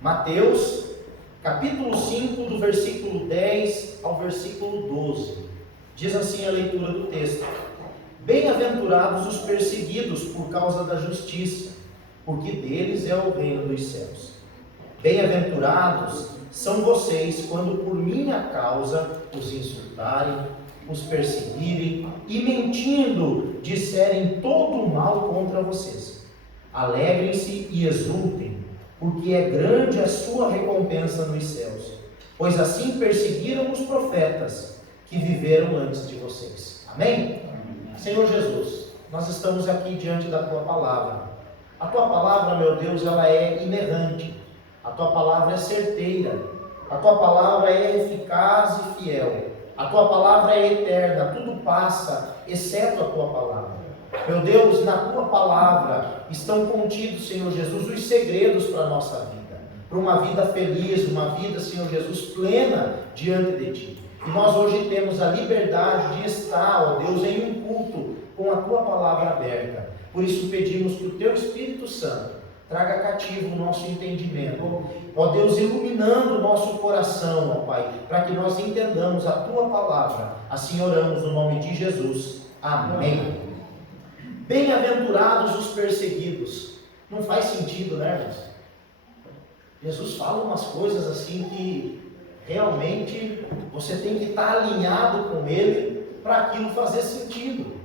Mateus, capítulo 5, do versículo 10 ao versículo 12. Diz assim a leitura do texto: Bem-aventurados os perseguidos por causa da justiça, porque deles é o reino dos céus. Bem-aventurados são vocês quando por minha causa os insultarem, os perseguirem e mentindo disserem todo o mal contra vocês. Alegrem-se e exultem, porque é grande a sua recompensa nos céus, pois assim perseguiram os profetas que viveram antes de vocês. Amém? Senhor Jesus, nós estamos aqui diante da Tua Palavra. A Tua Palavra, meu Deus, ela é inerrante. A Tua Palavra é certeira. A Tua Palavra é eficaz e fiel. A Tua Palavra é eterna. Tudo passa, exceto a Tua Palavra. Meu Deus, na Tua Palavra estão contidos, Senhor Jesus, os segredos para a nossa vida. Para uma vida feliz, uma vida, Senhor Jesus, plena diante de Ti. E nós hoje temos a liberdade de estar, ó Deus, em um culto com a Tua Palavra aberta. Por isso pedimos que o Teu Espírito Santo traga cativo o nosso entendimento. Ó Deus, iluminando o nosso coração, ó Pai, para que nós entendamos a Tua Palavra. Assim oramos no nome de Jesus. Amém. Bem-aventurados os perseguidos. Não faz sentido, né, irmãos? Jesus fala umas coisas assim que realmente você tem que estar alinhado com Ele para aquilo fazer sentido.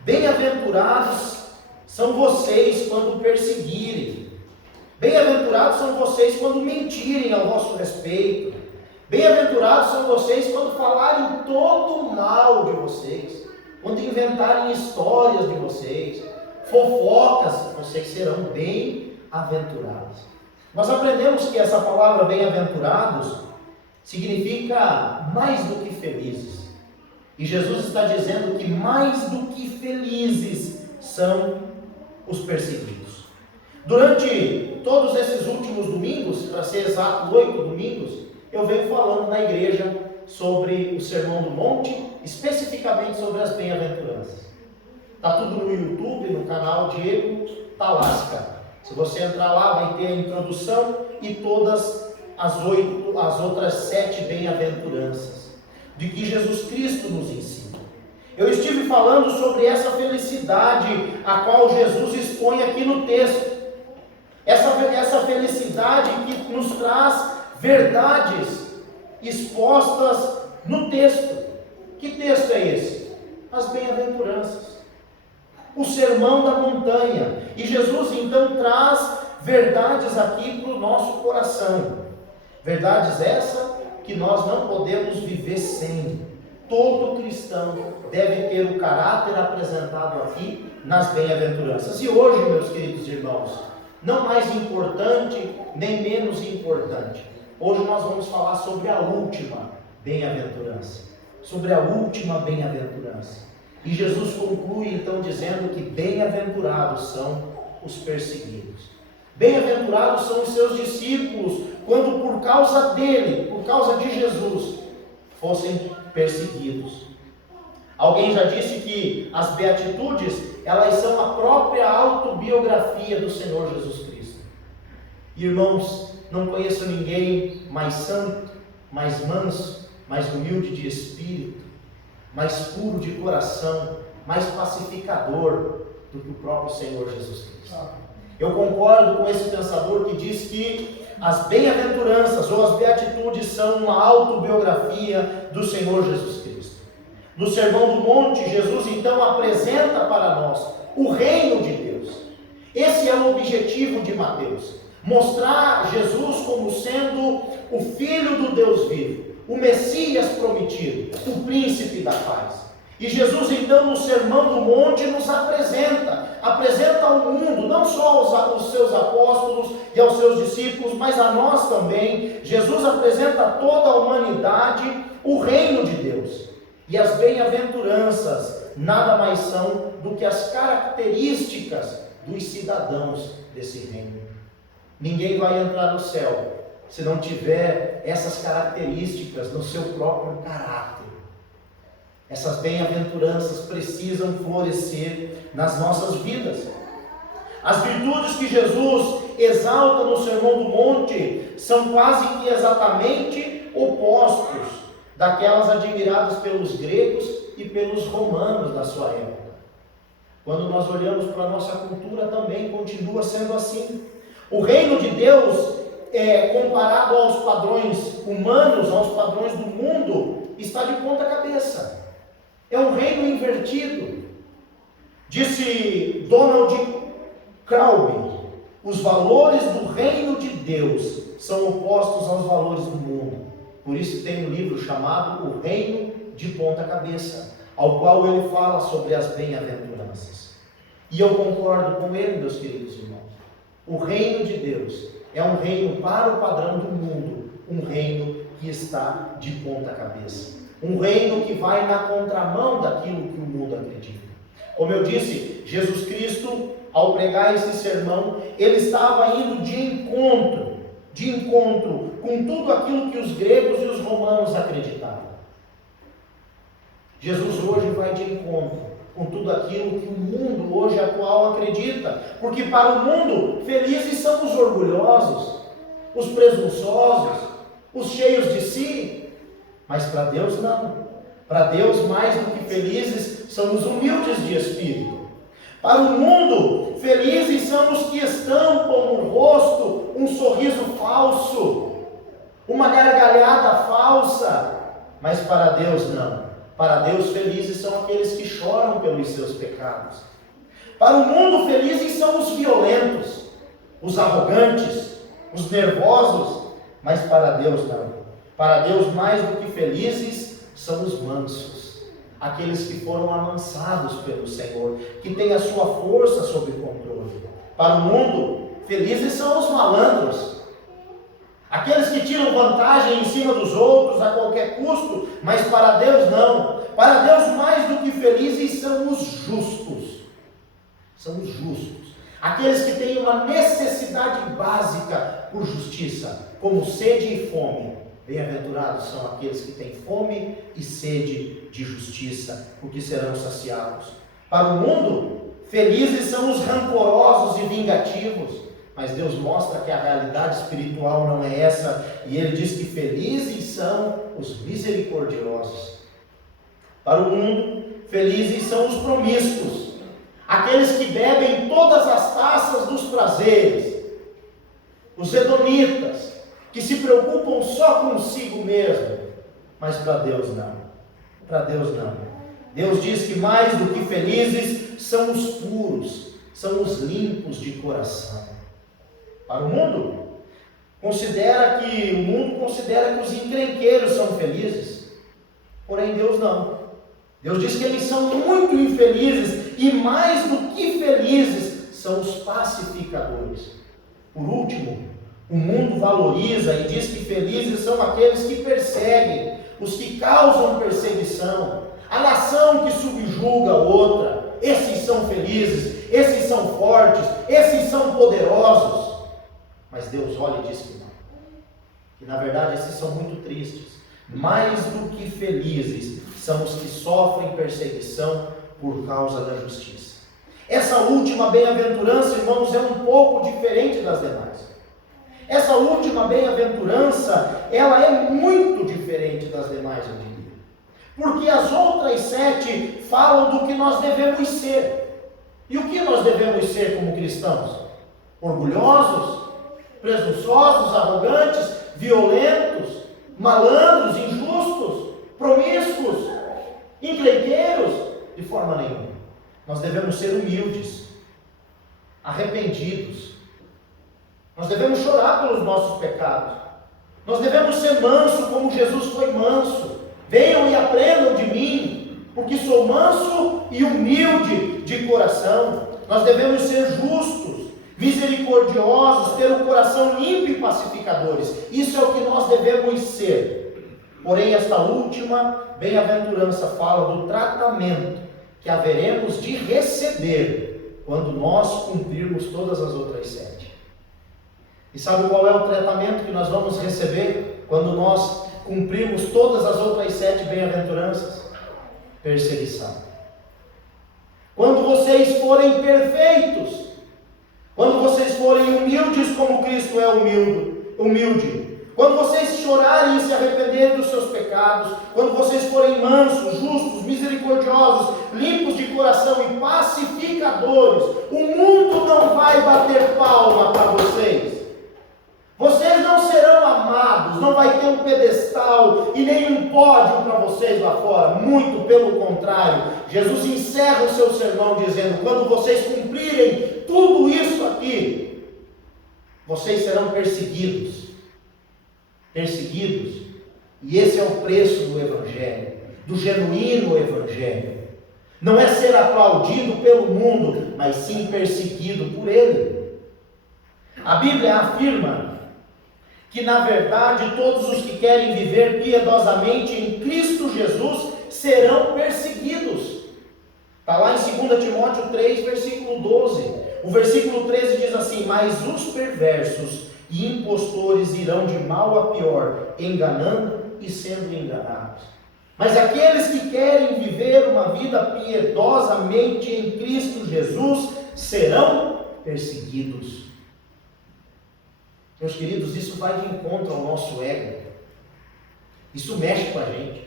Bem-aventurados são vocês quando perseguirem. Bem-aventurados são vocês quando mentirem ao vosso respeito. Bem-aventurados são vocês quando falarem todo o mal de vocês, quando inventarem histórias de vocês, fofocas, vocês serão bem-aventurados. Nós aprendemos que essa palavra bem-aventurados significa mais do que felizes. E Jesus está dizendo que mais do que felizes são os perseguidos. Durante todos esses últimos domingos, para ser exato, 8 domingos, eu venho falando na igreja sobre o Sermão do Monte, especificamente sobre as bem-aventuranças. Está tudo no YouTube, no canal Diego Talasca. Se você entrar lá, vai ter a introdução e todas as outras 7 bem-aventuranças de que Jesus Cristo nos ensina. Eu estive falando sobre essa felicidade a qual Jesus expõe aqui no texto. Essa felicidade que nos traz verdades expostas no texto. Que texto é esse? As bem-aventuranças. O sermão da montanha. E Jesus então traz verdades aqui para o nosso coração. Verdades essas que nós não podemos viver sem. Todo cristão deve ter o caráter apresentado aqui nas bem-aventuranças. E hoje, meus queridos irmãos, não mais importante nem menos importante, hoje nós vamos falar sobre a última bem-aventurança. Sobre a última bem-aventurança. E Jesus conclui então dizendo que bem-aventurados são os perseguidos. Bem-aventurados são os seus discípulos quando por causa dele, por causa de Jesus, fossem perseguidos. Alguém já disse que as beatitudes, elas são a própria autobiografia do Senhor Jesus Cristo. Irmãos, não conheço ninguém mais santo, mais manso, mais humilde de espírito, mais puro de coração, mais pacificador do que o próprio Senhor Jesus Cristo. Eu concordo com esse pensador que diz que as bem-aventuranças ou as beatitudes são uma autobiografia do Senhor Jesus Cristo. No Sermão do Monte, Jesus então apresenta para nós o reino de Deus. Esse é o objetivo de Mateus: mostrar Jesus como sendo o Filho do Deus vivo, o Messias prometido, o príncipe da paz. E Jesus então no Sermão do Monte nos apresenta ao mundo, não só aos seus apóstolos e aos seus discípulos, mas a nós também. Jesus apresenta a toda a humanidade o reino de Deus. E as bem-aventuranças nada mais são do que as características dos cidadãos desse reino. Ninguém vai entrar no céu se não tiver essas características no seu próprio caráter. Essas bem-aventuranças precisam florescer nas nossas vidas. As virtudes que Jesus exalta no Sermão do Monte são quase que exatamente opostos daquelas admiradas pelos gregos e pelos romanos da sua época. Quando nós olhamos para a nossa cultura, também continua sendo assim. O reino de Deus, comparado aos padrões humanos, aos padrões do mundo, está de ponta cabeça. É um reino invertido. Disse Donald Crowley: os valores do reino de Deus são opostos aos valores do mundo. Por isso tem um livro chamado O Reino de Ponta Cabeça, ao qual ele fala sobre as bem-aventuranças. E eu concordo com ele, meus queridos irmãos. O reino de Deus é um reino para o padrão do mundo, um reino que está de ponta cabeça, um reino que vai na contramão daquilo que o mundo acredita. Como eu disse, Jesus Cristo, ao pregar esse sermão, ele estava indo de encontro com tudo aquilo que os gregos e os romanos acreditavam. Jesus hoje vai de encontro com tudo aquilo que o mundo hoje atual acredita, porque para o mundo, felizes são os orgulhosos, os presunçosos, os cheios de si, mas para Deus não. Para Deus, mais do que felizes são os humildes de espírito. Para o mundo, felizes são os que estampam no rosto um sorriso falso, uma gargalhada falsa, mas para Deus não. Para Deus, felizes são aqueles que choram pelos seus pecados. Para o mundo, felizes são os violentos, os arrogantes, os nervosos, mas para Deus não. Para Deus, mais do que felizes são os mansos, aqueles que foram amansados pelo Senhor, que têm a sua força sob controle. Para o mundo, felizes são os malandros, aqueles que tiram vantagem em cima dos outros a qualquer custo, mas para Deus não. Para Deus, mais do que felizes são os justos. São os justos. Aqueles que têm uma necessidade básica por justiça, como sede e fome. Bem-aventurados são aqueles que têm fome e sede de justiça, porque serão saciados. Para o mundo, felizes são os rancorosos e vingativos. Mas Deus mostra que a realidade espiritual não é essa, e Ele diz que felizes são os misericordiosos. Para o mundo, felizes são os promíscuos, aqueles que bebem todas as taças dos prazeres, os hedonitas, que se preocupam só consigo mesmo. Mas para Deus não. Para Deus não. Deus diz que mais do que felizes são os puros, são os limpos de coração. Para o mundo, considera que os encrenqueiros são felizes, porém Deus não. Deus diz que eles são muito infelizes, e mais do que felizes são os pacificadores. Por último, o mundo valoriza e diz que felizes são aqueles que perseguem, os que causam perseguição, a nação que subjuga a outra. Esses são felizes, esses são fortes, esses são poderosos. Mas Deus olha e diz que não, que na verdade esses são muito tristes. Mais do que felizes são os que sofrem perseguição por causa da justiça. Essa última bem-aventurança, irmãos, é um pouco diferente das demais. Essa última bem-aventurança, ela é muito diferente das demais, eu diria. Porque as outras 7 falam do que nós devemos ser. E o que nós devemos ser como cristãos? Orgulhosos? Presunçosos, arrogantes, violentos, malandros, injustos, promíscuos, encrenqueiros? De forma nenhuma. Nós devemos ser humildes, arrependidos. Nós devemos chorar pelos nossos pecados. Nós devemos ser mansos como Jesus foi manso. Venham e aprendam de mim, porque sou manso e humilde de coração. Nós devemos ser justos, misericordiosos, ter um coração limpo e pacificadores. Isso é o que nós devemos ser. Porém, esta última bem-aventurança fala do tratamento que haveremos de receber quando nós cumprirmos todas as outras 7. E sabe qual é o tratamento que nós vamos receber quando nós cumprirmos todas as outras 7 bem-aventuranças? Perseguição. Quando vocês forem perfeitos, Quando vocês forem humildes como Cristo é humilde. Quando vocês chorarem e se arrependerem dos seus pecados, quando vocês forem mansos, justos, misericordiosos, limpos de coração e pacificadores, o mundo não vai bater palma para vocês. Vocês não serão amados, não vai ter um pedestal e nenhum pódio para vocês lá fora. Muito pelo contrário. Jesus encerra o seu sermão dizendo: quando vocês cumprirem tudo isso aqui, vocês serão perseguidos. Perseguidos. E esse é o preço do Evangelho, do genuíno Evangelho. Não é ser aplaudido pelo mundo, mas sim perseguido por ele. A Bíblia afirma que, na verdade, todos os que querem viver piedosamente em Cristo Jesus serão perseguidos. Está lá em 2 Timóteo 3, versículo 12. O versículo 13 diz assim: mas os perversos e impostores irão de mal a pior, enganando e sendo enganados. Mas aqueles que querem viver uma vida piedosamente em Cristo Jesus serão perseguidos. Meus queridos, isso vai de encontro ao nosso ego. Isso mexe com a gente.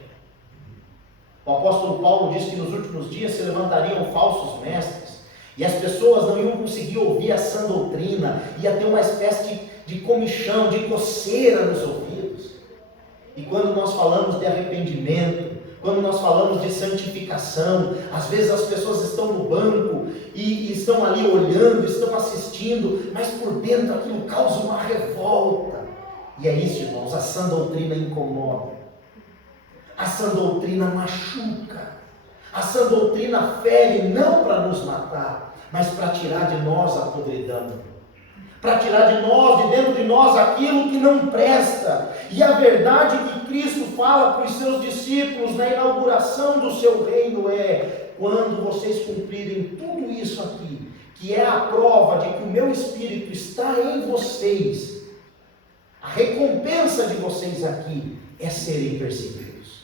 O apóstolo Paulo diz que nos últimos dias se levantariam falsos mestres, e as pessoas não iam conseguir ouvir a sã doutrina, ia ter uma espécie de comichão, de coceira nos ouvidos. E quando nós falamos de arrependimento, quando nós falamos de santificação, às vezes as pessoas estão no banco e estão ali olhando, estão assistindo, mas por dentro aquilo causa uma revolta. E é isso, irmãos, a sã doutrina incomoda, a sã doutrina machuca, a sã doutrina fere não para nos matar, mas para tirar de nós a podridão, para tirar de nós, de dentro de nós, aquilo que não presta. E a verdade que Cristo fala para os seus discípulos na inauguração do seu reino é: quando vocês cumprirem tudo isso aqui, que é a prova de que o meu Espírito está em vocês, a recompensa de vocês aqui é serem perseguidos.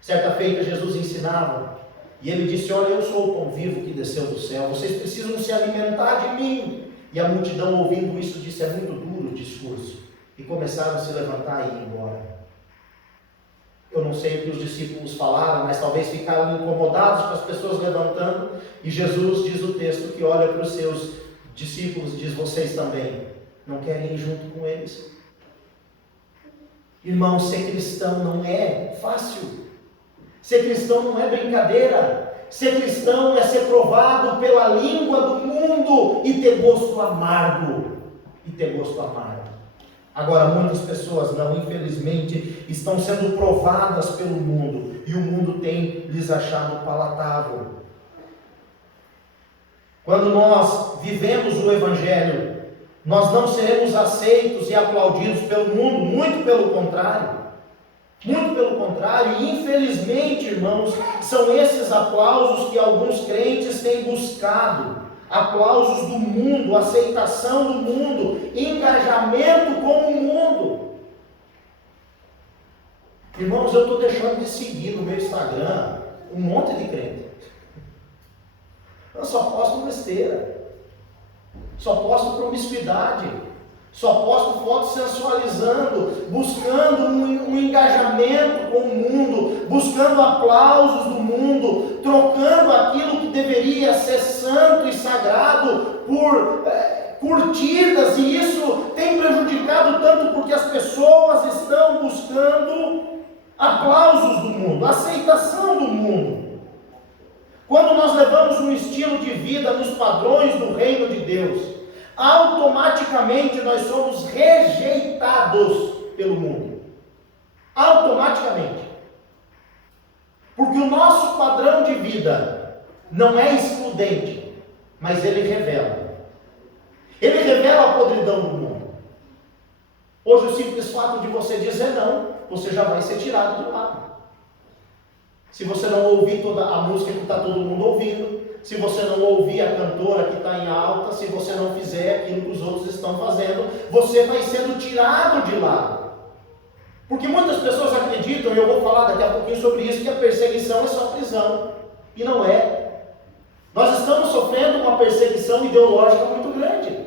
Certa feita Jesus ensinava, e ele disse: olha, eu sou o pão vivo que desceu do céu, vocês precisam se alimentar de mim. E a multidão, ouvindo isso, disse: é muito duro o discurso. E começaram a se levantar e ir embora. Eu não sei o que os discípulos falaram, mas talvez ficaram incomodados com as pessoas levantando. E Jesus diz o texto que olha para os seus discípulos e diz: vocês também não querem ir junto com eles? Irmão, ser cristão não é fácil. Ser cristão não é brincadeira. Ser cristão é ser provado pela língua do mundo e ter gosto amargo. Agora, muitas pessoas não, infelizmente, estão sendo provadas pelo mundo, e o mundo tem lhes achado palatável. Quando nós vivemos o Evangelho, nós não seremos aceitos e aplaudidos pelo mundo, muito pelo contrário. Muito pelo contrário, e infelizmente, irmãos, são esses aplausos que alguns crentes têm buscado. Aplausos do mundo, aceitação do mundo, engajamento com o mundo. Irmãos, eu estou deixando de seguir no meu Instagram um monte de crente. Eu só posto besteira, só posto promiscuidade, só posto fotos sensualizando, buscando um engajamento com o mundo, buscando aplausos do mundo, trocando aquilo que deveria ser santo e sagrado por curtidas, e isso tem prejudicado tanto porque as pessoas estão buscando aplausos do mundo, aceitação do mundo. Quando nós levamos um estilo de vida nos padrões do reino de Deus, automaticamente nós somos rejeitados pelo mundo. Automaticamente. Porque o nosso padrão de vida não é excludente, mas ele revela. Ele revela a podridão do mundo. Hoje o simples fato de você dizer não, você já vai ser tirado do lado. Se você não ouvir toda a música que está todo mundo ouvindo, se você não ouvir a cantora que está em alta, se você não fizer aquilo que os outros estão fazendo, você vai sendo tirado de lado. Porque muitas pessoas acreditam, e eu vou falar daqui a pouquinho sobre isso, que a perseguição é só prisão. E não é. Nós estamos sofrendo uma perseguição ideológica muito grande.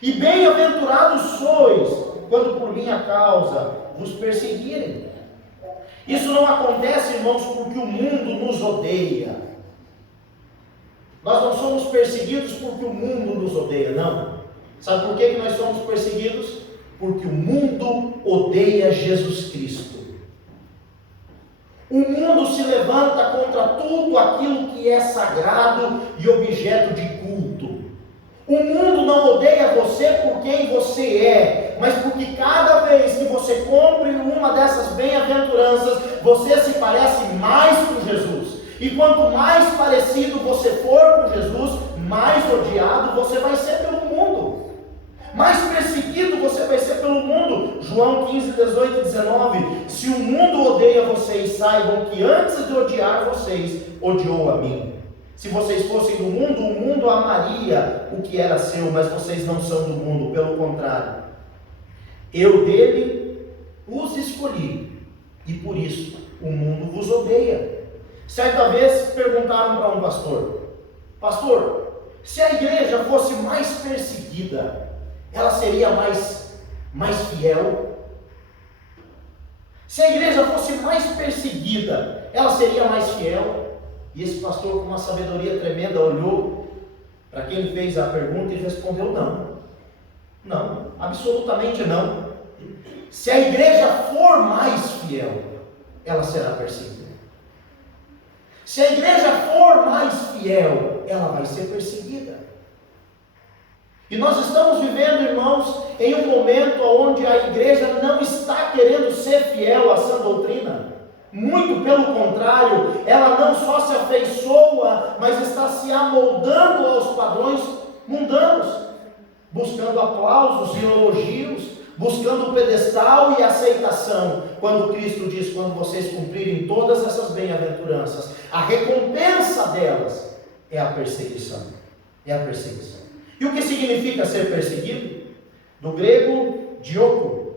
E bem-aventurados sois, quando por minha causa vos perseguirem. Isso não acontece, irmãos, porque o mundo nos odeia. Nós não somos perseguidos porque o mundo nos odeia, não. Sabe por que nós somos perseguidos? Porque o mundo odeia Jesus Cristo. O mundo se levanta contra tudo aquilo que é sagrado e objeto de culto. O mundo não odeia você por quem você é, mas porque cada vez que você cumpre uma dessas bem-aventuranças, você se parece mais com Jesus. E quanto mais parecido você for com Jesus, mais odiado você vai ser pelo mundo. Mais perseguido você vai ser pelo mundo. João 15, 18 e 19. Se o mundo odeia vocês, saibam que antes de odiar vocês, odiou a mim. Se vocês fossem do mundo, o mundo amaria o que era seu, mas vocês não são do mundo, pelo contrário. Eu dele os escolhi, e por isso o mundo vos odeia. Certa vez perguntaram para um pastor: pastor, se a igreja fosse mais perseguida, ela seria mais fiel? Se a igreja fosse mais perseguida, ela seria mais fiel? E esse pastor, com uma sabedoria tremenda, olhou para quem fez a pergunta e respondeu: não. Não, absolutamente não. Se a igreja for mais fiel, ela será perseguida. Se a igreja for mais fiel, ela vai ser perseguida. E nós estamos vivendo, irmãos, em um momento onde a igreja não está querendo ser fiel à sã doutrina. Muito pelo contrário, ela não só se afeiçoa, mas está se amoldando aos padrões mundanos, buscando aplausos e elogios, buscando o pedestal e aceitação, quando Cristo diz: quando vocês cumprirem todas essas bem-aventuranças, a recompensa delas é a perseguição. É a perseguição. E o que significa ser perseguido? Do grego, dioko,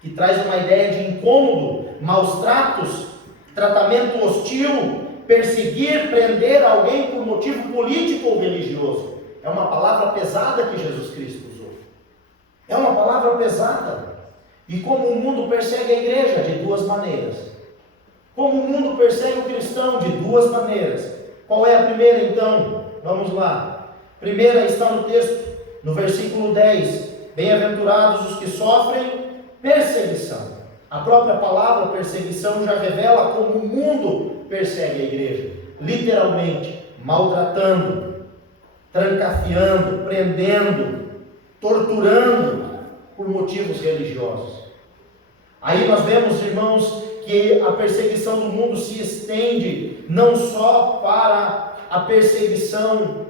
que traz uma ideia de incômodo, maus tratos, tratamento hostil, perseguir, prender alguém por motivo político ou religioso. É uma palavra pesada que Jesus Cristo usou. É uma palavra pesada. E como o mundo persegue a igreja? De duas maneiras. Como o mundo persegue o cristão? De duas maneiras. Qual é a primeira então? Vamos lá. A primeira está no texto, no versículo 10. Bem-aventurados os que sofrem perseguição. A própria palavra perseguição já revela como o mundo persegue a igreja. Literalmente, maltratando, trancafiando, prendendo, torturando por motivos religiosos. Aí nós vemos, irmãos, que a perseguição do mundo se estende não só para a perseguição,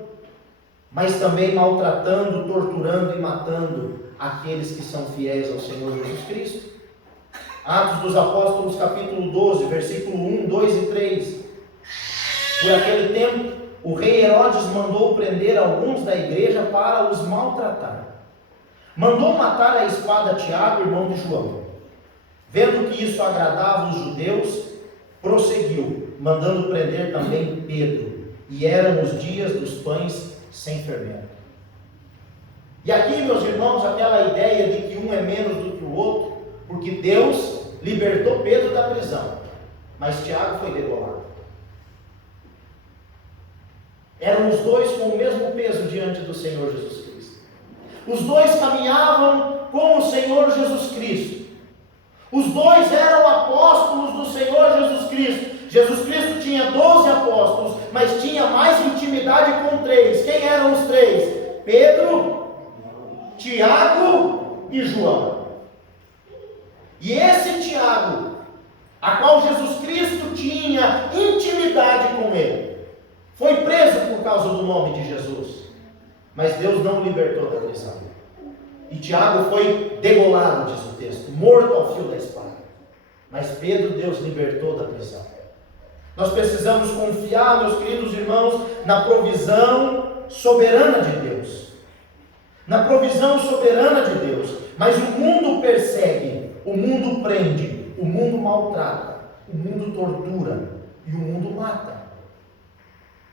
mas também maltratando, torturando e matando aqueles que são fiéis ao Senhor Jesus Cristo. Atos dos Apóstolos, capítulo 12, versículo 1, 2 e 3. Por aquele tempo, o rei Herodes mandou prender alguns da igreja para os maltratar. Mandou matar a espada Tiago, irmão de João. Vendo que isso agradava os judeus, prosseguiu, mandando prender também Pedro. E eram os dias dos pães sem fermento. E aqui, meus irmãos, aquela ideia de que um é menos do que o outro, porque Deus libertou Pedro da prisão, mas Tiago foi degolado. Eram os dois com o mesmo peso diante do Senhor Jesus Cristo. Os dois caminhavam com o Senhor Jesus Cristo. Os dois eram apóstolos do Senhor Jesus Cristo. Jesus Cristo tinha 12 apóstolos, mas tinha mais intimidade com 3. Quem eram os 3? Pedro, Tiago e João. E esse Tiago, a qual Jesus Cristo tinha intimidade com ele, foi preso por causa do nome de Jesus, mas Deus não o libertou da prisão. E Tiago foi degolado, diz o texto, morto ao fio da espada. Mas Pedro, Deus libertou da prisão. Nós precisamos confiar, meus queridos irmãos, na provisão soberana de Deus. Na provisão soberana de Deus. Mas o mundo persegue, o mundo prende, o mundo maltrata, o mundo tortura e o mundo mata.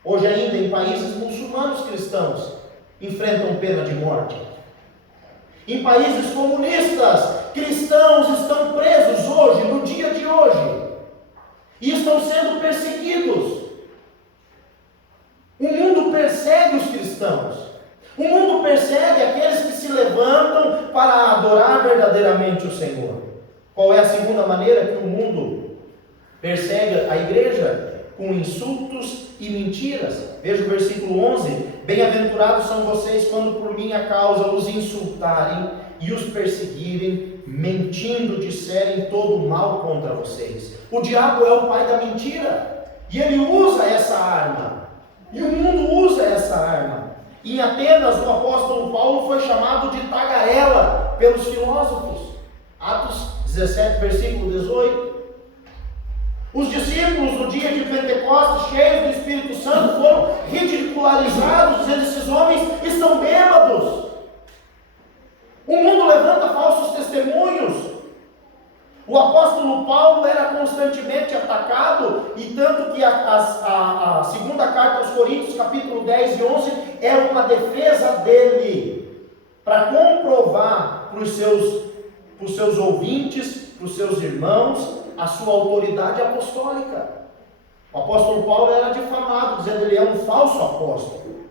Hoje ainda em países muçulmanos cristãos enfrentam pena de morte. Em países comunistas, cristãos estão presos hoje, no dia de hoje, e estão sendo perseguidos. O mundo persegue os cristãos. O mundo persegue aqueles que se levantam para adorar verdadeiramente o Senhor. Qual é a segunda maneira que o mundo persegue a igreja? Com insultos e mentiras. Veja o versículo 11: bem-aventurados são vocês quando por minha causa os insultarem e os perseguirem, mentindo disserem todo mal contra vocês. O diabo é o pai da mentira, e ele usa essa arma, e o mundo usa essa arma. Em Atenas, o apóstolo Paulo foi chamado de tagarela pelos filósofos. Atos 17, versículo 18. Os discípulos no dia de Pentecostes, cheios do Espírito Santo, foram ridicularizados, dizendo: esses homens estão bêbados. O mundo levanta falsos testemunhos. O apóstolo Paulo era constantemente atacado, e tanto que a segunda carta aos Coríntios, capítulo 10 e 11, é uma defesa dele, para comprovar para os seus ouvintes, para os seus irmãos, a sua autoridade apostólica. O apóstolo Paulo era difamado, dizendo: ele é um falso apóstolo.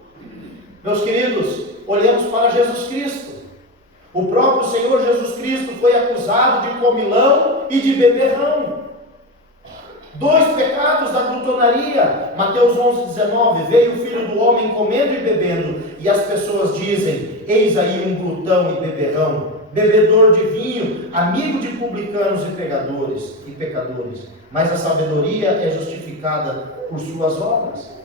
Meus queridos, olhemos para Jesus Cristo. O próprio Senhor Jesus Cristo foi acusado de comilão e de beberrão. 2 pecados da glutonaria. Mateus 11:19, veio o Filho do Homem comendo e bebendo, e as pessoas dizem: eis aí um glutão e beberrão, bebedor de vinho, amigo de publicanos e pecadores. Mas a sabedoria é justificada por suas obras.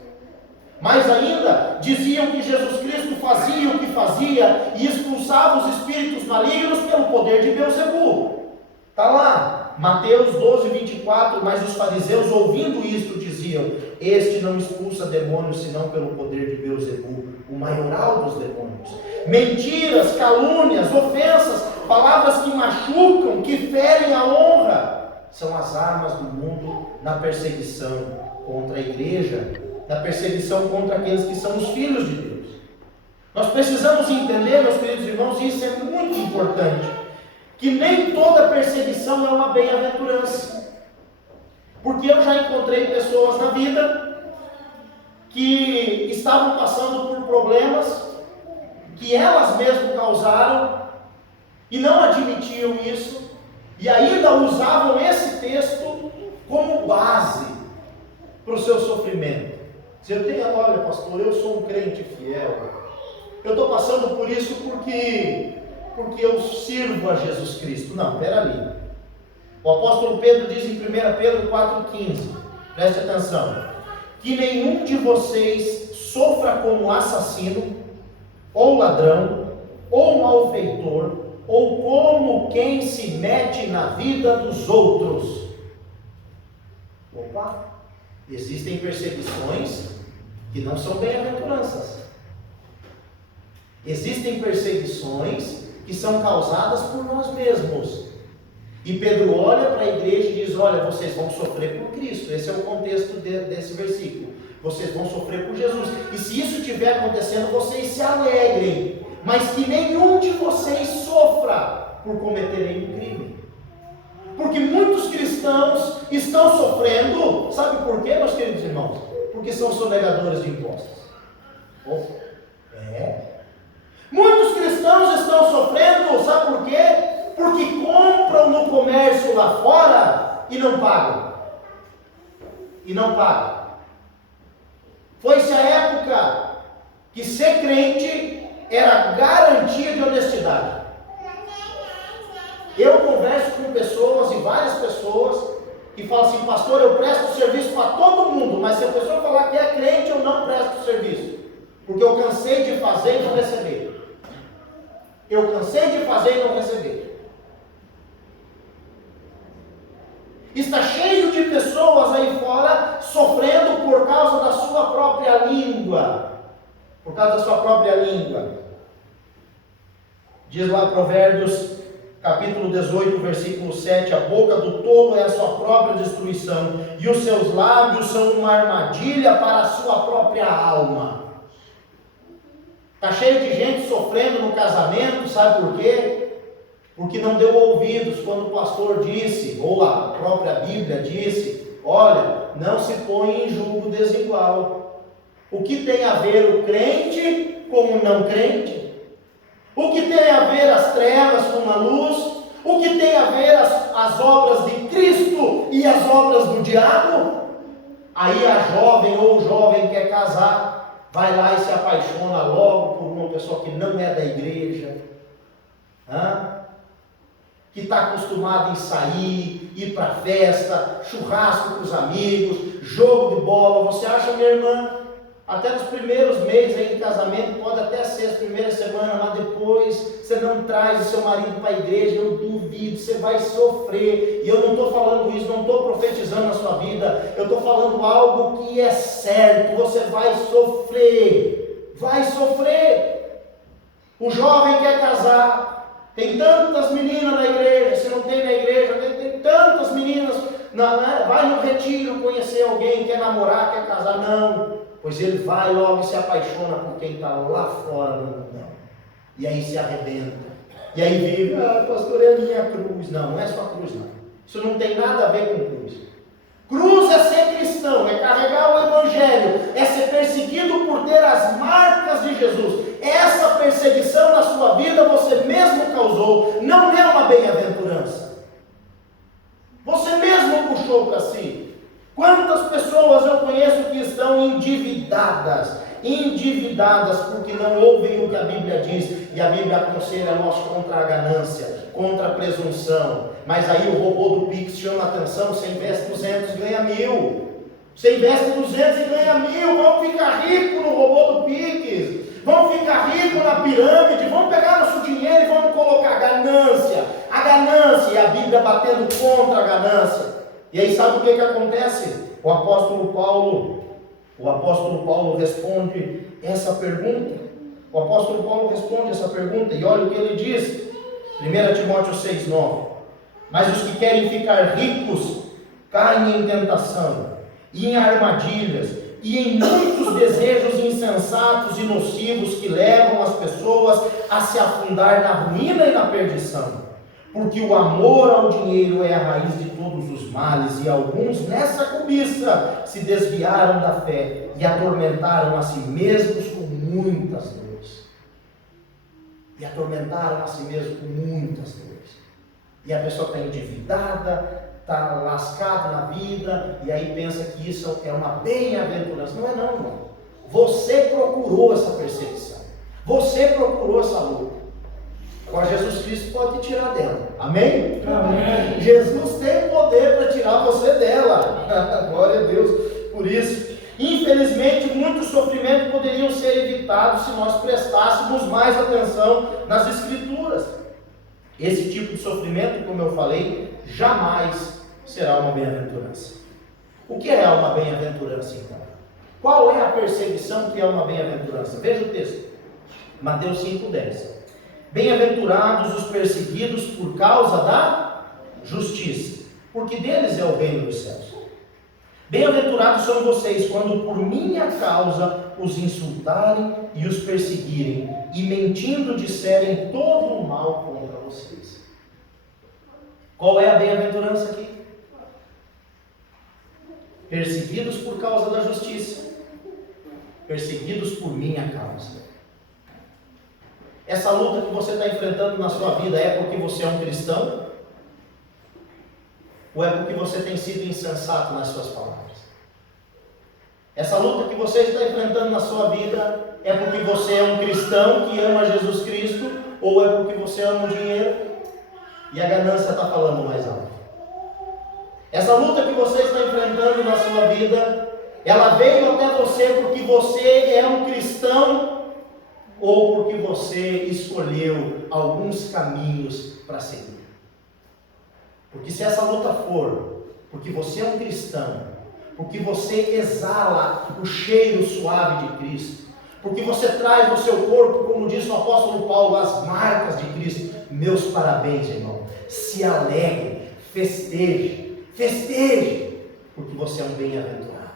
Mais ainda, diziam que Jesus Cristo fazia o que fazia e expulsava os espíritos malignos pelo poder de Beelzebu. Está lá, Mateus 12:24. Mas os fariseus, ouvindo isto, diziam: este não expulsa demônios senão pelo poder de Beelzebu, o maioral dos demônios. Mentiras, calúnias, ofensas, palavras que machucam, que ferem a honra, são as armas do mundo na perseguição contra a igreja, na perseguição contra aqueles que são os filhos de Deus. Nós precisamos entender, meus queridos irmãos, e isso é muito importante, que nem toda perseguição é uma bem-aventurança. Porque eu já encontrei pessoas na vida que estavam passando por problemas que elas mesmas causaram e não admitiam isso, e ainda usavam esse texto como base para o seu sofrimento. Se eu tenho, olha pastor, eu sou um crente fiel, eu estou passando por isso porque eu sirvo a Jesus Cristo. Não, espera ali. O apóstolo Pedro diz em 1 Pedro 4,15, preste atenção: que nenhum de vocês sofra como assassino, ou ladrão, ou malfeitor, ou como quem se mete na vida dos outros. Opa! Existem perseguições que não são bem-aventuranças. Existem perseguições que são causadas por nós mesmos. E Pedro olha para a igreja e diz: olha, vocês vão sofrer por Cristo. Esse é o contexto desse versículo. Vocês vão sofrer por Jesus. E se isso estiver acontecendo, vocês se alegrem. Mas que nenhum de vocês sofra por cometerem um crime. Porque muitos cristãos estão sofrendo, sabe por quê, meus queridos irmãos? Porque são sonegadores de impostos. Muitos cristãos estão sofrendo, sabe por quê? Porque compram no comércio lá fora e não pagam. Foi-se a época que ser crente era garantia de honestidade. Eu converso com pessoas, e várias pessoas, que falam assim: pastor, eu presto serviço para todo mundo, mas se a pessoa falar que é crente, eu não presto serviço, porque eu cansei de fazer e não receber. Está cheio de pessoas aí fora sofrendo por causa da sua própria língua. Diz lá Provérbios capítulo 18, versículo 7, a boca do tolo é a sua própria destruição, e os seus lábios são uma armadilha para a sua própria alma. Está cheio de gente sofrendo no casamento, sabe por quê? Porque não deu ouvidos quando o pastor disse, ou a própria Bíblia disse, olha, não se põe em julgo desigual. O que tem a ver o crente com o não crente? O que tem a ver as trevas com a luz? O que tem a ver as obras de Cristo e as obras do diabo? Aí a jovem ou o jovem quer casar, vai lá e se apaixona logo por uma pessoa que não é da igreja, que está acostumada em sair, ir para festa, churrasco com os amigos, jogo de bola. Você acha, minha irmã, até nos primeiros meses aí de casamento, pode até ser as primeiras semanas, mas depois você não traz o seu marido para a igreja, eu duvido, você vai sofrer. E eu não estou falando isso, não estou profetizando na sua vida, eu estou falando algo que é certo, você vai sofrer, vai sofrer. O jovem quer casar, tem tantas meninas na igreja, se não tem na igreja, tem tantas meninas, vai no retiro conhecer alguém, quer namorar, quer casar, não. Pois ele vai logo e se apaixona por quem está lá fora no mundão. E aí se arrebenta. E aí vive, pastor, é a minha cruz. Não, não é sua cruz, não. Isso não tem nada a ver com cruz. Cruz é ser cristão, é carregar o evangelho, é ser perseguido por ter as marcas de Jesus. Essa perseguição na sua vida você mesmo causou, não é uma bem-aventurança. Você mesmo puxou para si. Quantas pessoas eu conheço que estão endividadas porque não ouvem o que a Bíblia diz, e a Bíblia aconselha nós contra a ganância, contra a presunção. Mas aí o robô do Pix chama a atenção: você investe 200 ganha 1.000, você investe 200 e ganha 1.000, vamos ficar rico no robô do Pix, vamos ficar rico na pirâmide, vamos pegar nosso dinheiro e vamos colocar a ganância, e a Bíblia batendo contra a ganância. E aí sabe o que acontece? O apóstolo Paulo responde essa pergunta. O apóstolo Paulo responde essa pergunta, e olha o que ele diz, 1 Timóteo 6,9. Mas os que querem ficar ricos caem em tentação, e em armadilhas, e em muitos desejos insensatos e nocivos que levam as pessoas a se afundar na ruína e na perdição. Porque o amor ao dinheiro é a raiz de todos os males, e alguns nessa cobiça se desviaram da fé e atormentaram a si mesmos com muitas dores. E a pessoa está endividada, está lascada na vida, e aí pensa que isso é uma bem-aventurança. Não é não, irmão. Você procurou essa perseguição, você procurou essa luta. Agora Jesus Cristo pode te tirar dela. Amém? Amém. Jesus tem poder para tirar você dela. Glória a Deus por isso. Infelizmente, muitos sofrimentos poderiam ser evitados se nós prestássemos mais atenção nas Escrituras. Esse tipo de sofrimento, como eu falei, jamais será uma bem-aventurança. O que é uma bem-aventurança, então? Qual é a perseguição que é uma bem-aventurança? Veja o texto. Mateus 5,10. Bem-aventurados os perseguidos por causa da justiça, porque deles é o reino dos céus. Bem-aventurados são vocês quando por minha causa os insultarem e os perseguirem, e mentindo disserem todo o mal contra vocês. Qual é a bem-aventurança aqui? Perseguidos por causa da justiça, perseguidos por minha causa. Essa luta que você está enfrentando na sua vida é porque você é um cristão? Ou é porque você tem sido insensato nas suas palavras? Essa luta que você está enfrentando na sua vida é porque você é um cristão que ama Jesus Cristo? Ou é porque você ama o dinheiro e a ganância está falando mais alto? Essa luta que você está enfrentando na sua vida, ela veio até você porque você é um cristão, ou porque você escolheu alguns caminhos para seguir? Porque se essa luta for porque você é um cristão, porque você exala o cheiro suave de Cristo, porque você traz no seu corpo, como disse o apóstolo Paulo, as marcas de Cristo, meus parabéns, irmão. se alegre, festeje, porque você é um bem-aventurado.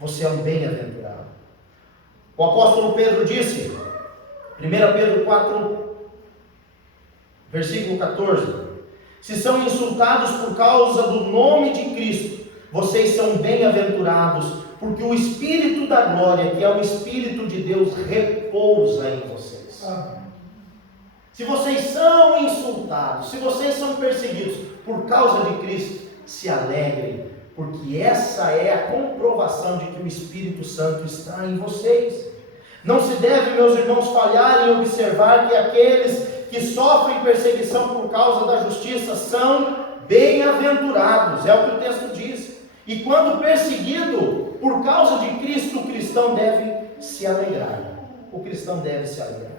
Você é um bem-aventurado. O apóstolo Pedro disse, 1 Pedro 4, versículo 14: se são insultados por causa do nome de Cristo, vocês são bem-aventurados, porque o Espírito da glória, que é o Espírito de Deus, repousa em vocês. Se vocês são insultados, se vocês são perseguidos por causa de Cristo, se alegrem, porque essa é a comprovação de que o Espírito Santo está em vocês. Não se deve, meus irmãos, falhar em observar que aqueles que sofrem perseguição por causa da justiça são bem-aventurados, é o que o texto diz. E quando perseguido por causa de Cristo, o cristão deve se alegrar. O cristão deve se alegrar.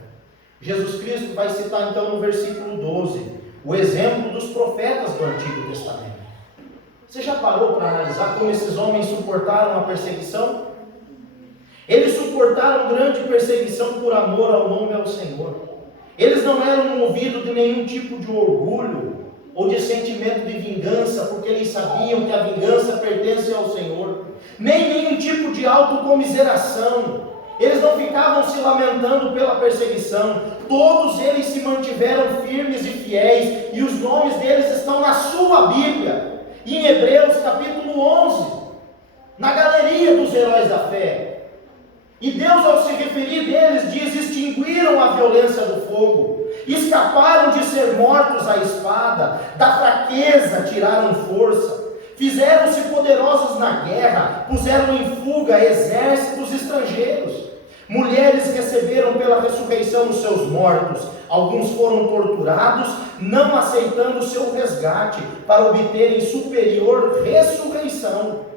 Jesus Cristo vai citar então no versículo 12 o exemplo dos profetas do Antigo Testamento. Você já parou para analisar como esses homens suportaram a perseguição? Eles suportaram grande perseguição por amor ao nome ao Senhor. Eles não eram movidos de nenhum tipo de orgulho ou de sentimento de vingança, porque eles sabiam que a vingança pertence ao Senhor, nem nenhum tipo de autocomiseração. Eles não ficavam se lamentando pela perseguição. Todos eles se mantiveram firmes e fiéis, e os nomes deles estão na sua Bíblia, em Hebreus capítulo 11, na galeria dos heróis da fé. E Deus, ao se referir deles, diz: extinguiram a violência do fogo, escaparam de ser mortos à espada, da fraqueza tiraram força, fizeram-se poderosos na guerra, puseram em fuga exércitos estrangeiros. Mulheres receberam pela ressurreição os seus mortos, alguns foram torturados, não aceitando o seu resgate, para obterem superior ressurreição.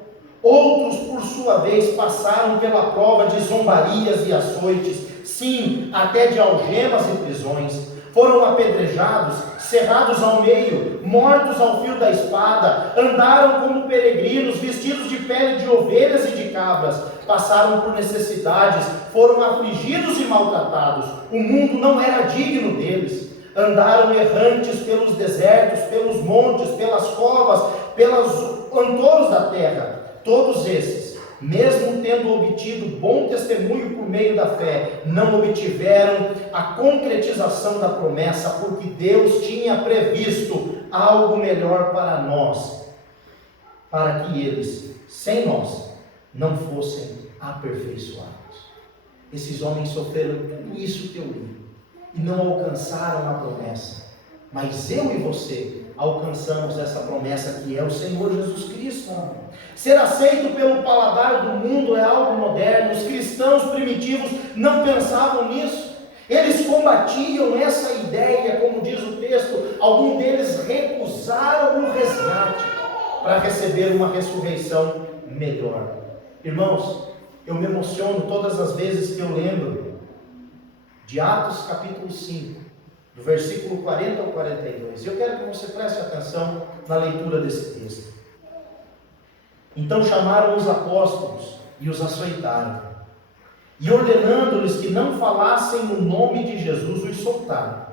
Outros, por sua vez, passaram pela prova de zombarias e açoites, sim, até de algemas e prisões. Foram apedrejados, cerrados ao meio, mortos ao fio da espada, andaram como peregrinos, vestidos de pele de ovelhas e de cabras, passaram por necessidades, foram afligidos e maltratados, o mundo não era digno deles. Andaram errantes pelos desertos, pelos montes, pelas covas, pelos antouros da terra. Todos esses, mesmo tendo obtido bom testemunho por meio da fé, não obtiveram a concretização da promessa, porque Deus tinha previsto algo melhor para nós, para que eles, sem nós, não fossem aperfeiçoados. Esses homens sofreram tudo isso que eu li, e não alcançaram a promessa, mas eu e você alcançamos essa promessa, que é o Senhor Jesus Cristo. Ser aceito pelo paladar do mundo é algo moderno. Os cristãos primitivos não pensavam nisso. Eles combatiam essa ideia, como diz o texto. Alguns deles recusaram o resgate para receber uma ressurreição melhor. Irmãos, eu me emociono todas as vezes que eu lembro de Atos capítulo 5, do versículo 40 ao 42. Eu quero que você preste atenção na leitura desse texto. Então chamaram os apóstolos e os açoitaram, e ordenando-lhes que não falassem no nome de Jesus, os soltaram.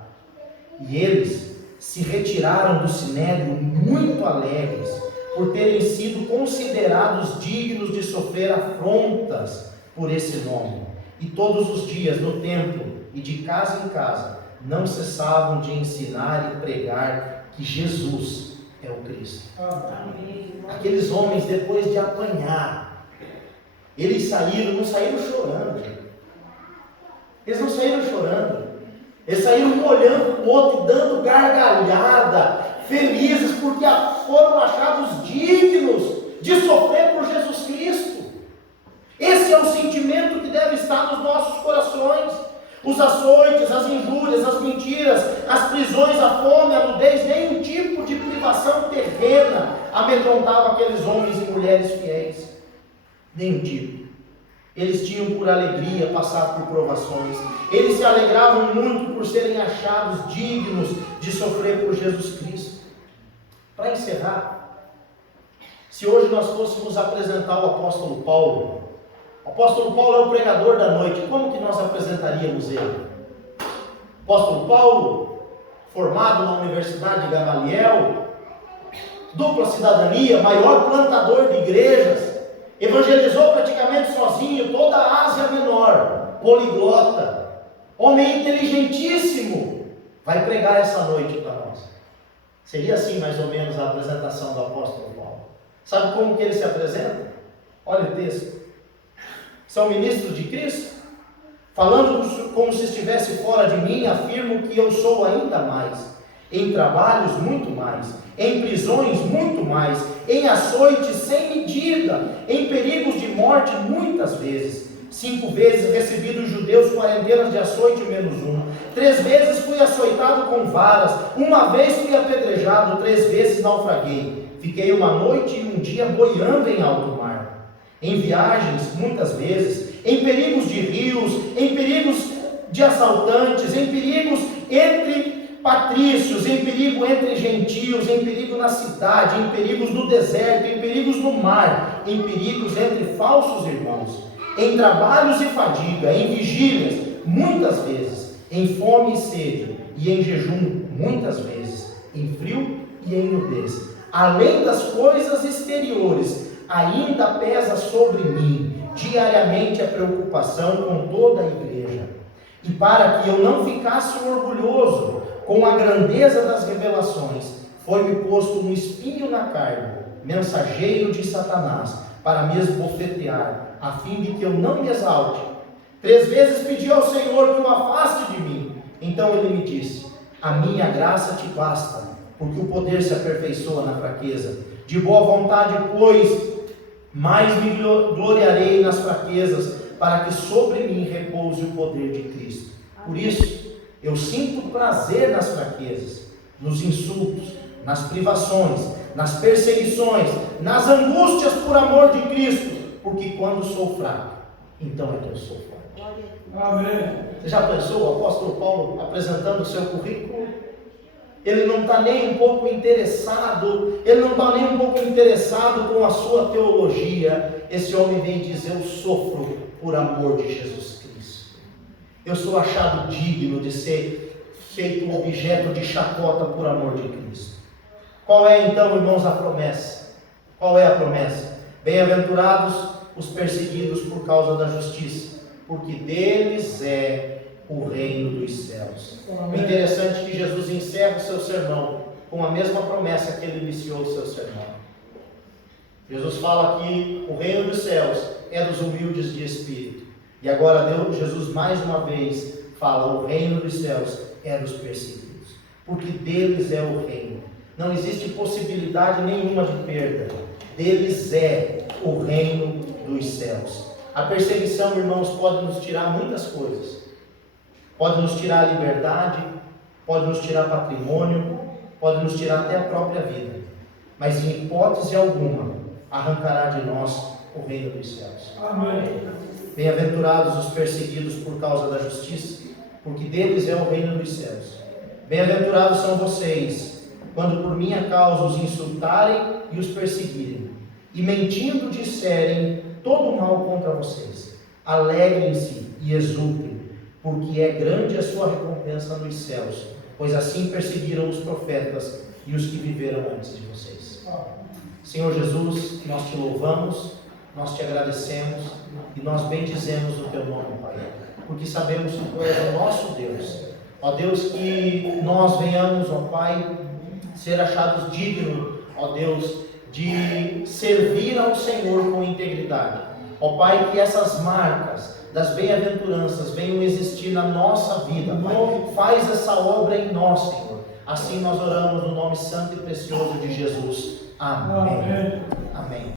E eles se retiraram do sinédrio muito alegres, por terem sido considerados dignos de sofrer afrontas por esse nome. E todos os dias no templo e de casa em casa não cessavam de ensinar e pregar que Jesus é o Cristo. Aqueles homens, depois de apanhar, eles saíram, não saíram chorando. Eles não saíram chorando. Eles saíram olhando o outro e dando gargalhada, felizes, porque foram achados dignos de sofrer por Jesus Cristo. Esse é o sentimento que deve estar nos nossos corações. Os açoites, as injúrias, as mentiras, as prisões, a fome, a nudez, nenhum tipo de privação terrena amedrontava aqueles homens e mulheres fiéis. Nenhum tipo. Eles tinham por alegria passar por provações. Eles se alegravam muito por serem achados dignos de sofrer por Jesus Cristo. Para encerrar, se hoje nós fôssemos apresentar o apóstolo Paulo, o apóstolo Paulo é o pregador da noite, como que nós apresentaríamos ele? O apóstolo Paulo formado na Universidade de Gamaliel, dupla cidadania, maior plantador de igrejas, evangelizou praticamente sozinho toda a Ásia Menor, poliglota, homem inteligentíssimo, vai pregar essa noite para nós. Seria assim mais ou menos a apresentação do apóstolo Paulo. Sabe como que ele se apresenta? Olha o texto. São ministros de Cristo? Falando como se estivesse fora de mim, afirmo que eu sou ainda mais. Em trabalhos, muito mais. Em prisões, muito mais. Em açoites, sem medida. Em perigos de morte, muitas vezes. 5 vezes recebi dos judeus quarentenas de açoite menos 1. 3 vezes fui açoitado com varas. 1 vez fui apedrejado. 3 vezes naufraguei. Fiquei 1 noite e 1 dia boiando em alto mar. Em viagens, muitas vezes. Em perigos de rios. Em perigos de assaltantes. Em perigos entre patrícios, em perigo entre gentios, em perigo na cidade, em perigos no deserto, em perigos no mar, em perigos entre falsos irmãos, em trabalhos e fadiga, em vigílias, muitas vezes, em fome e sede, e em jejum, muitas vezes, em frio e em nudez. Além das coisas exteriores, ainda pesa sobre mim diariamente a preocupação com toda a igreja. E para que eu não ficasse orgulhoso com a grandeza das revelações, foi-me posto um espinho na carne, mensageiro de Satanás, para me esbofetear, a fim de que eu não me exalte. 3 vezes pedi ao Senhor que o afaste de mim. Então ele me disse: a minha graça te basta, porque o poder se aperfeiçoa na fraqueza. De boa vontade, pois, mais me gloriarei nas fraquezas, para que sobre mim repouse o poder de Cristo. Por isso, eu sinto prazer nas fraquezas, nos insultos, nas privações, nas perseguições, nas angústias por amor de Cristo, porque quando sou fraco, então é que eu sou forte. Amém. Você já pensou o apóstolo Paulo apresentando o seu currículo? Ele não está nem um pouco interessado, com a sua teologia. Esse homem vem dizer: eu sofro por amor de Jesus Cristo. Eu sou achado digno de ser feito objeto de chacota por amor de Cristo. Qual é então, irmãos, a promessa? Qual é a promessa? Bem-aventurados os perseguidos por causa da justiça, porque deles é o reino dos céus. É interessante que Jesus encerra o seu sermão com a mesma promessa que ele iniciou o seu sermão. Jesus fala que o reino dos céus é dos humildes de espírito. E agora Jesus mais uma vez fala: o reino dos céus é dos perseguidos, porque deles é o reino. Não existe possibilidade nenhuma de perda. Deles é o reino dos céus. A perseguição, irmãos, pode nos tirar muitas coisas. Pode nos tirar a liberdade, pode nos tirar patrimônio, pode nos tirar até a própria vida. Mas em hipótese alguma, arrancará de nós o reino dos céus. Amém. Bem-aventurados os perseguidos por causa da justiça, porque deles é o reino dos céus. Bem-aventurados são vocês, quando por minha causa os insultarem e os perseguirem, e mentindo disserem todo o mal contra vocês. Alegrem-se e exultem, porque é grande a sua recompensa nos céus, pois assim perseguiram os profetas e os que viveram antes de vocês. Senhor Jesus, nós te louvamos, nós te agradecemos e nós bendizemos o teu nome, Pai, porque sabemos que tu és o nosso Deus. Ó Deus, que nós venhamos, ó Pai, ser achados dignos, ó Deus, de servir ao Senhor com integridade. Ó Pai, que essas marcas das bem-aventuranças venham existir na nossa vida, Pai. Faz essa obra em nós, Senhor. Assim nós oramos no nome santo e precioso de Jesus. Amém. Amém.